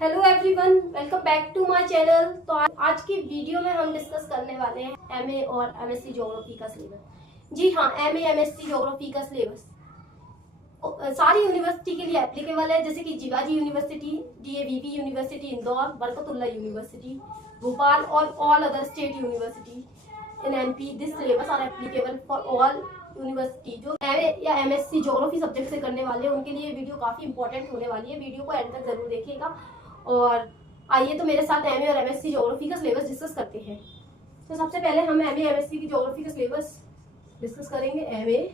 Hello everyone, welcome back to my channel. तो आज की वीडियो में हम डिस्कस करने वाले हैं एमए और एमएससी ज्योग्राफी का सिलेबस। जी हाँ, एमए एमएससी ज्योग्राफी का सिलेबस सारी यूनिवर्सिटी के लिए एप्लीकेबल है, जैसे कि Jiwaji university, DAVP university Indore, Barkatullah university Bhopal और all other state university in MP. This syllabus are applicable for all university. जो एमए या एमएससी ज्योग्राफी सब्जेक्ट से करने वाले हैं उनके लिए वीडियो काफी इंपॉर्टेंट होने वाली है। वीडियो को एंड तक जरूर देखिएगा। और आइए तो मेरे साथ एमए और एमएससी ज्योग्राफी का सिलेबस डिस्कस करते हैं। तो सबसे पहले हम एमए एमएससी की ज्योग्राफी का सिलेबस डिस्कस करेंगे। एमए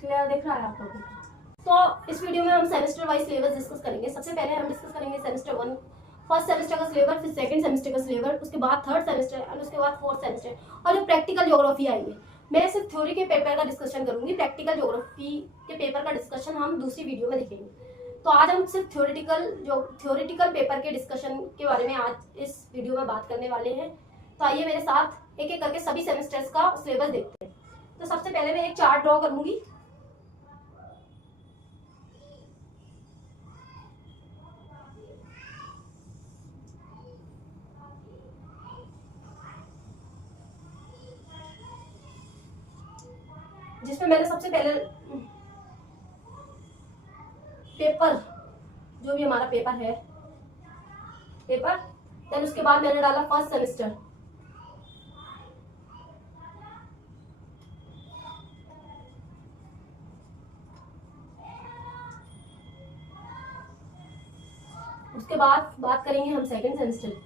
क्लियर दिख रहा है आप लोगों को? तो इस वीडियो में हम सेमेस्टर वाइज सिलेबस डिस्कस करेंगे। सबसे पहले हम डिस्कस करेंगे सेमेस्टर 1 फर्स्ट सेमेस्टर का सिलेबस, फिर सेकंड सेमेस्टर का सिलेबस, उसके बाद थर्ड सेमेस्टर और उसके बाद फोर्थ सेमेस्टर। और जो प्रैक्टिकल ज्योग्राफी आएंगे, मैं सिर्फ थ्योरी के पेपर का डिस्कशन करूंगी। प्रैक्टिकल ज्योग्राफी के पेपर का डिस्कशन हम दूसरी वीडियो में देखेंगे। तो आज हम सिर्फ थ्योरेटिकल पेपर के डिस्कशन के बारे में आज इस वीडियो में बात करने वाले हैं। तो आइए मेरे साथ एक एक करके सभी सेमेस्टर्स का सिलेबस देखते हैं। तो सबसे पहले मैं एक चार्ट ड्रॉ करूंगी। जिसमें मैंने सबसे पहले पेपर, जो भी हमारा पेपर है, पेपर, देन उसके बाद मैंने डाला फर्स्ट सेमेस्टर, उसके बाद बात करेंगे हम सेकंड सेमेस्टर,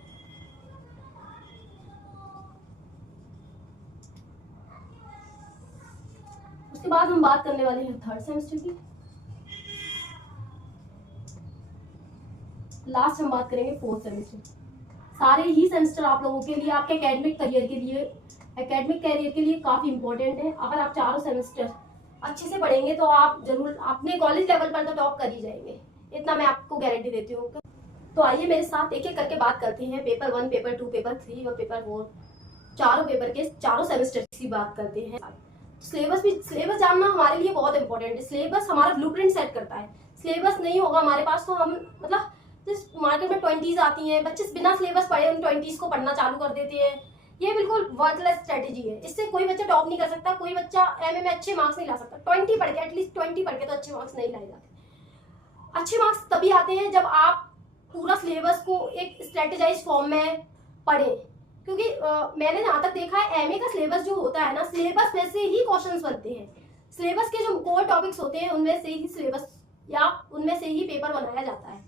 उसके बाद हम बात करने वाले हैं थर्ड सेमेस्टर की, लास्ट हम बात करेंगे फोर्थ सेमेस्टर। सारे ही सेमेस्टर आप लोगों के लिए, आपके एकेडमिक करियर के लिए काफी इंपॉर्टेंट है। अगर आप चारों सेमेस्टर अच्छे से पढ़ेंगे तो आप जरूर अपने कॉलेज लेवल पर तो टॉप कर ही जाएंगे, इतना मैं आपको गारंटी देती हूँ। तो आइए मेरे साथ एक एक करके बात करते हैं। पेपर 1, पेपर 2, पेपर 3 और पेपर 4, चारों पेपर के चारों सेमेस्टर की बात करते हैं। सिलेबस जानना हमारे लिए बहुत इंपॉर्टेंट है। सिलेबस हमारा ब्लूप्रिंट सेट करता है। सिलेबस नहीं होगा हमारे पास तो हम मतलब जिस मार्केट में 20s आती हैं, बच्चे बिना सिलेबस पढ़े उन 20s को पढ़ना चालू कर देते हैं। ये बिल्कुल वर्थलेस स्ट्रेटेजी है। इससे कोई बच्चा टॉप नहीं कर सकता, कोई बच्चा एमए में अच्छे मार्क्स नहीं ला सकता। 20 पढ़ के, एटलीस्ट 20 पढ़ के तो अच्छे मार्क्स नहीं लाए जाते। अच्छे मार्क्स तभी आते हैं जब आप पूरा सिलेबस को एक स्ट्रेटेजाइज फॉर्म में पढ़ें। क्योंकि मैंने जहाँ तक देखा है, एमए का सिलेबस जो होता है ना, सिलेबस में से ही क्वेश्चंस बनते हैं। सिलेबस के जो कोर टॉपिक्स होते हैं उनमें से ही सिलेबस या उनमें से ही पेपर बनाया जाता है।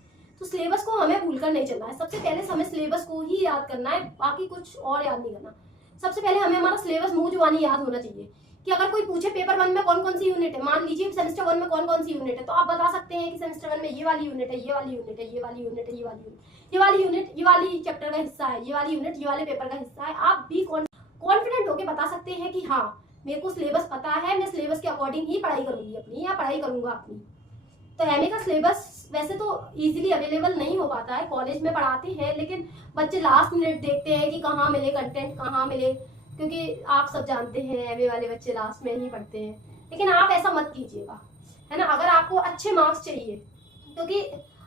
तो सिलेबस को हमें भूलकर नहीं चलना है। सबसे पहले हमें सिलेबस को ही याद करना है, बाकी कुछ और याद नहीं करना। सबसे पहले हमें हमारा सिलेबस मुंह जुबानी याद होना चाहिए कि अगर कोई पूछे पेपर 1 में कौन कौन सी यूनिट है, मान लीजिए सेमेस्टर 1 में कौन कौन सी यूनिट है, तो आप बता सकते हैं कि सेमेस्टर 1 में ये वाली यूनिट है, ये वाली यूनिट है, ये वाली यूनिट है, ये वाली यूनिट, ये वाली यूनिट, ये वाली चैप्टर का हिस्सा है, ये वाली यूनिट, ये वाले पेपर का हिस्सा है। आप भी कॉन्फिडेंट होकर बता सकते हैं कि हाँ, मेरे को सिलेबस पता है, मैं सिलेबस के अकॉर्डिंग ही पढ़ाई करूंगी अपनी, या पढ़ाई करूंगा अपनी। तो एमए का सिलेबस वैसे तो इजीली अवेलेबल नहीं हो पाता है, कॉलेज में पढ़ाते हैं, लेकिन बच्चे लास्ट मिनट देखते हैं कि कहाँ मिले कंटेंट, कहाँ मिले, क्योंकि आप सब जानते हैं एमए वाले बच्चे लास्ट में ही पढ़ते हैं। लेकिन आप ऐसा मत कीजिएगा, है ना। अगर आपको अच्छे मार्क्स चाहिए, क्योंकि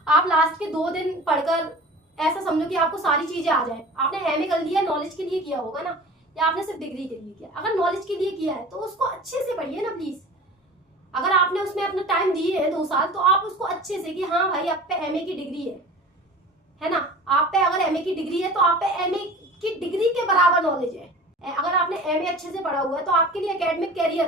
आप लास्ट के 2 दिन पढ़कर ऐसा समझो कि आपको सारी चीजें आ जाए। आपने एमए कर लिया, नॉलेज के लिए किया होगा ना, या आपने सिर्फ डिग्री के लिए किया। अगर नॉलेज के लिए किया है तो उसको अच्छे से पढ़िए ना प्लीज। अगर आपने उसमें अपना टाइम दिए है 2 साल, तो आप उसको अच्छे से कि हाँ भाई, आप पे एमए की डिग्री है ना, आप पे अगर एमए की डिग्री है तो आप पे एमए की डिग्री के बराबर नॉलेज है। अगर आपने एमए अच्छे से पढ़ा हुआ है तो आपके लिए एकेडमिक कैरियर,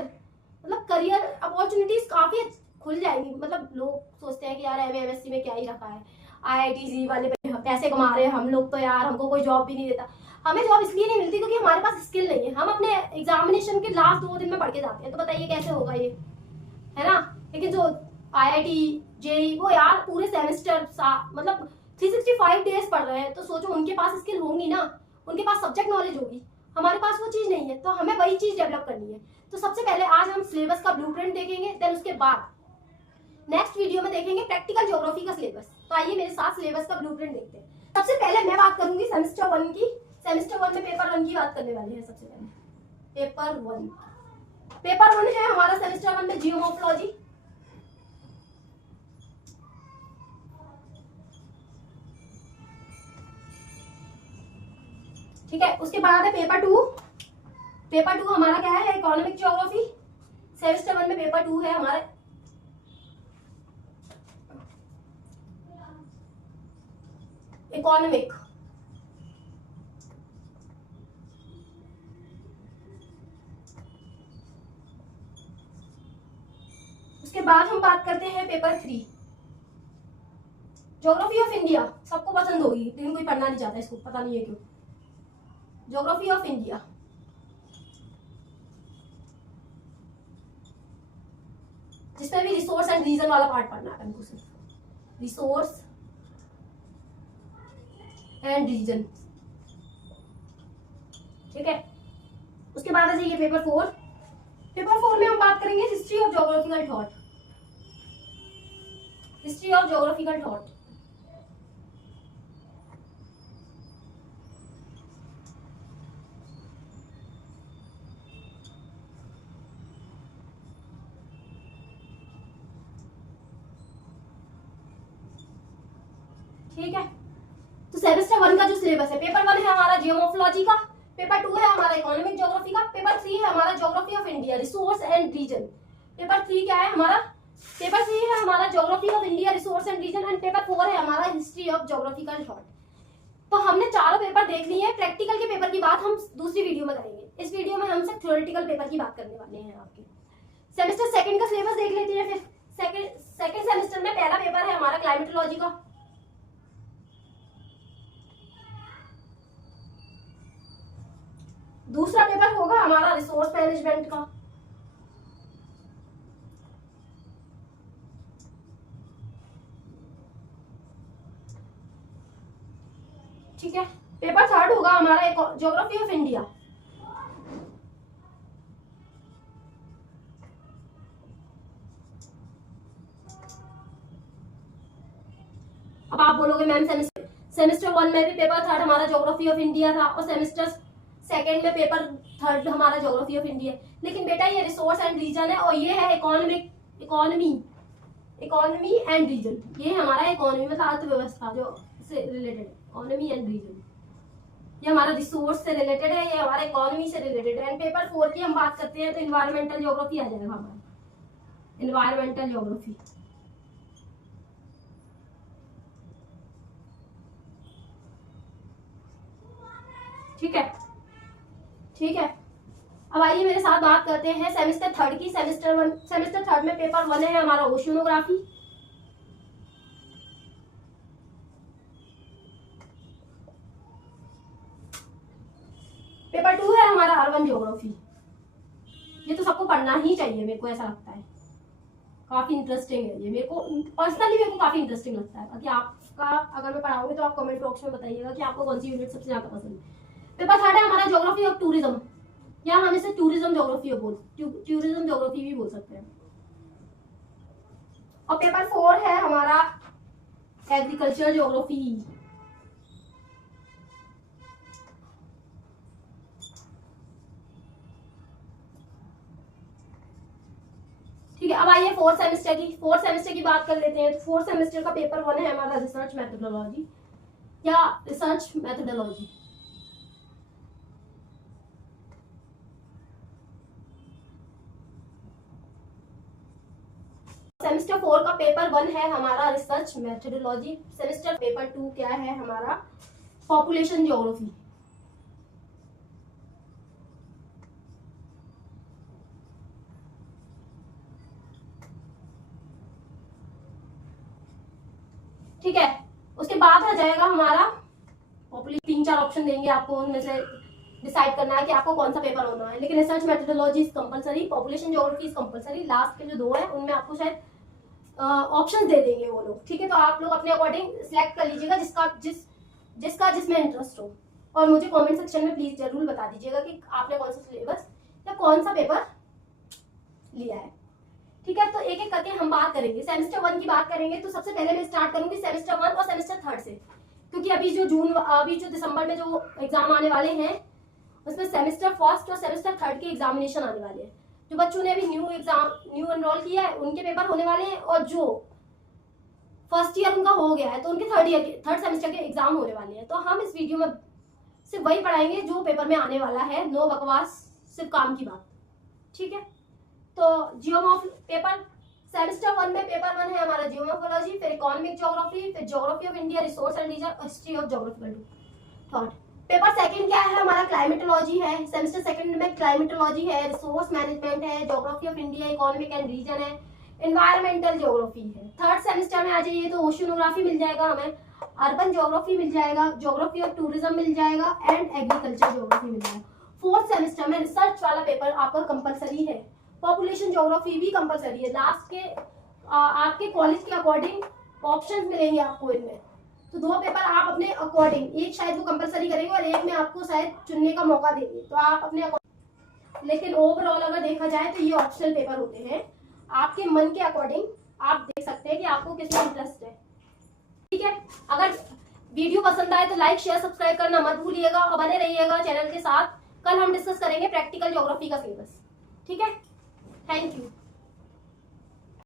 मतलब करियर अपॉर्चुनिटीज काफी खुल जाएंगी। मतलब लोग सोचते हैं कि यार एमए एमएससी में क्या ही रखा है, आईआईटी वाले पैसे कमा रहे हैं, हम लोग तो यार हमको कोई जॉब भी नहीं देता। हमें जॉब इसलिए नहीं मिलती क्योंकि हमारे पास स्किल नहीं है। हम अपने एग्जामिनेशन के लास्ट 2 दिन में पढ़ के जाते हैं, तो बताइए कैसे होगा ये, है ना। लेकिन जो आईआईटी, जेई, वो यार पूरे सेमेस्टर मतलब 365 डेज पढ़ रहे हैं, तो सोचो उनके पास स्किल होंगी ना, उनके पास सब्जेक्ट नॉलेज होगी। हमारे पास वो चीज नहीं है, तो हमें वही चीज डेवलप करनी है। तो सबसे पहले आज हम सिलेबस का ब्लूप्रिंट देखेंगे, देन उसके बाद नेक्स्ट वीडियो में देखेंगे प्रैक्टिकल ज्योग्राफी का सिलेबस। तो आइए मेरे साथ सिलेबस का ब्लूप्रिंट देखते हैं। सबसे पहले मैं बात करूंगी सेमेस्टर 1 की। सेमेस्टर 1 में पेपर 1 की बात करने वाले हैं। सबसे पहले पेपर 1 है हमारा सेमेस्टर 1 में जियोमॉर्फोलॉजी। ठीक है, उसके बाद है पेपर 2। पेपर 2 हमारा क्या है, इकोनॉमिक ज्योग्राफी। सेमेस्टर 1 में पेपर 2 है हमारा इकोनॉमिक। उसके बाद हम बात करते हैं पेपर 3 ज्योग्राफी ऑफ इंडिया। सबको पसंद होगी लेकिन कोई पढ़ना नहीं चाहता इसको, पता नहीं है क्यों। ज्योग्राफी ऑफ इंडिया, जिसमें भी रिसोर्स एंड रीजन वाला पार्ट पढ़ना है हमको सिर्फ। रिसोर्स एंड रीजन, ठीक है। उसके बाद आ जाइए पेपर 4। पेपर 4 में हम बात करेंगे history of geographical thought. History of geographical thought, ठीक है। तो सेमेस्टर 1 का जो सिलेबस है, पेपर 1 है हमारा जियोमॉर्फोलॉजी का, पेपर 2 है हमारा इकोनॉमिक ज्योग्राफी का, पेपर 3 है हमारा geography of India resource and region. Paper 3 क्या है हमारा, पेपर 3 है हमारा geography of India resource and region, and paper 4 है हमारा हिस्ट्री ऑफ ज्योग्राफिकल थॉट। तो हमने चारों पेपर देख लिए हैं। प्रैक्टिकल के पेपर की बात हम दूसरी वीडियो में करेंगे। इस वीडियो में हम सिर्फ थ्योरेटिकल पेपर की बात करने वाले हैं। आपके सेमेस्टर 2 का सिलेबस देख लेते हैं। फिर सेकंड सेमेस्टर में पहला पेपर है हमारा क्लाइमेटोलॉजी का। दूसरा पेपर होगा हमारा रिसोर्स मैनेजमेंट का। ठीक है, पेपर 3 होगा हमारा ज्योग्राफी ऑफ इंडिया। अब आप बोलोगे मैम सेमेस्टर 1 में भी पेपर 3 हमारा ज्योग्राफी ऑफ इंडिया था और सेमेस्टर 2 में पेपर 3 हमारा ज्योग्राफी ऑफ इंडिया। लेकिन बेटा ये रिसोर्स एंड रीजन है और ये है इकोनॉमी एंड रीजन। ये हमारा इकोनॉमी मतलब अर्थव्यवस्था जो से रिलेटेड है, इकोनॉमी एंड रीजन। ये हमारा रिसोर्स से रिलेटेड है, ये हमारा इकोनॉमी से रिलेटेड है। एंड पेपर 4 की हम बात करते हैं तो इन्वायरमेंटल ज्योग्राफी आ जाएगा हमारा, इन्वायरमेंटल ज्योग्राफी। ठीक है, ठीक है। अब आइए मेरे साथ बात करते हैं सेमेस्टर 3 की। सेमेस्टर 3 में पेपर 1 है हमारा ओशियोनोग्राफी। पेपर 2 है हमारा अर्बन ज्योग्राफी। ये तो सबको पढ़ना ही चाहिए, मेरे को ऐसा लगता है। काफी इंटरेस्टिंग है ये, मेरे को पर्सनली काफी इंटरेस्टिंग लगता है। बाकी आपका अगर मैं पढ़ाऊंगी तो आप कमेंट बॉक्स में बताइएगा कि आपको कौन सी यूनिट सबसे ज्यादा पसंद है। पेपर 3 है हमारा ज्योग्राफी ऑफ टूरिज्म, या हम इसे टूरिज्म ज्योग्राफी भी बोल सकते हैं। और पेपर 4 है हमारा एग्रीकल्चर ज्योग्राफी। ठीक है, अब आइए फोर्थ सेमेस्टर की बात कर लेते हैं। तो फोर्थ सेमेस्टर का पेपर 1 है हमारा रिसर्च मेथोडोलॉजी या रिसर्च मेथोडोलॉजी। सेमेस्टर 4 का पेपर 1 है हमारा रिसर्च मेथोडोलॉजी। सेमेस्टर पेपर 2 क्या है हमारा, पॉपुलेशन ज्योग्राफी। ठीक है, उसके बाद आ जाएगा हमारा पॉपुलेशन। 3-4 ऑप्शन देंगे आपको, उनमें से डिसाइड करना है कि आपको कौन सा पेपर होना है। लेकिन research methodology is compulsory, population geography is compulsory. Last के जो 2 है उनमें आपको शायद ऑप्शन दे देंगे वो लोग। ठीक है, तो आप लोग अपने अकॉर्डिंग सिलेक्ट कर लीजिएगा जिसमें इंटरेस्ट हो। और मुझे कमेंट सेक्शन में प्लीज जरूर बता दीजिएगा कि आपने कौन सा सिलेबस या कौन सा पेपर लिया है। ठीक है, तो एक एक करके हम बात करेंगे। सेमेस्टर 1 की बात करेंगे तो सबसे पहले मैं स्टार्ट करूंगी सेमेस्टर 1 और सेमेस्टर 3 से, क्योंकि अभी जो दिसंबर में जो एग्जाम आने वाले हैं उसमें सेमेस्टर 1 और सेमेस्टर 3 के एग्जामिनेशन आने वाले हैं। जो बच्चों ने अभी न्यू एनरोल किया है उनके पेपर होने वाले हैं, और जो फर्स्ट ईयर उनका हो गया है तो उनके थर्ड सेमेस्टर के एग्जाम होने वाले हैं। तो हम इस वीडियो में सिर्फ वही पढ़ाएंगे जो पेपर में आने वाला है, नो बकवास, सिर्फ काम की बात। ठीक है, तो जियोमॉर्फ पेपर सेमेस्टर 1 में पेपर 1 है हमारा जियोमॉर्फोलॉजी, फिर इकोनॉमिक ज्योग्राफी, फिर geography of India, resource and region, history of geographical thought. Paper second क्या है हमारा, क्लाइमेटोलॉजी है। सेमेस्टर सेकंड में क्लाइमेटोलॉजी है, रिसोर्स मैनेजमेंट है, geography of India, economic and region है, एनवायरमेंटल ज्योग्राफी है। थर्ड सेमेस्टर में आ जाइए तो ओशियनोग्राफी मिल जाएगा हमें, अर्बन ज्योग्राफी मिल जाएगा, ज्योग्राफी ऑफ टूरिज्म मिल जाएगा एंड एग्रीकल्चर ज्योग्राफी मिल जाएगा। फोर्थ सेमेस्टर में रिसर्च वाला पेपर आपका कंपलसरी है, पॉपुलेशन ज्योग्राफी भी कंपलसरी है। लास्ट के आपके कॉलेज के अकॉर्डिंग ऑप्शंस मिलेंगे आपको इनमें, तो 2 पेपर आप अपने अकॉर्डिंग, एक शायद वो कंपलसरी करेंगे और एक में आपको शायद चुनने का मौका देंगे, तो आप अपने लेकिन ओवरऑल अगर देखा जाए तो ये ऑप्शनल पेपर होते हैं। आपके मन के अकॉर्डिंग आप देख सकते हैं कि आपको किसमें इंटरेस्ट है। ठीक है, अगर वीडियो पसंद आए तो लाइक शेयर सब्सक्राइब करना मत भूलिएगा और बने रहिएगा चैनल के साथ। कल हम डिस्कस करेंगे प्रैक्टिकल ज्योग्राफी का सिलेबस। ठीक है, थैंक यू।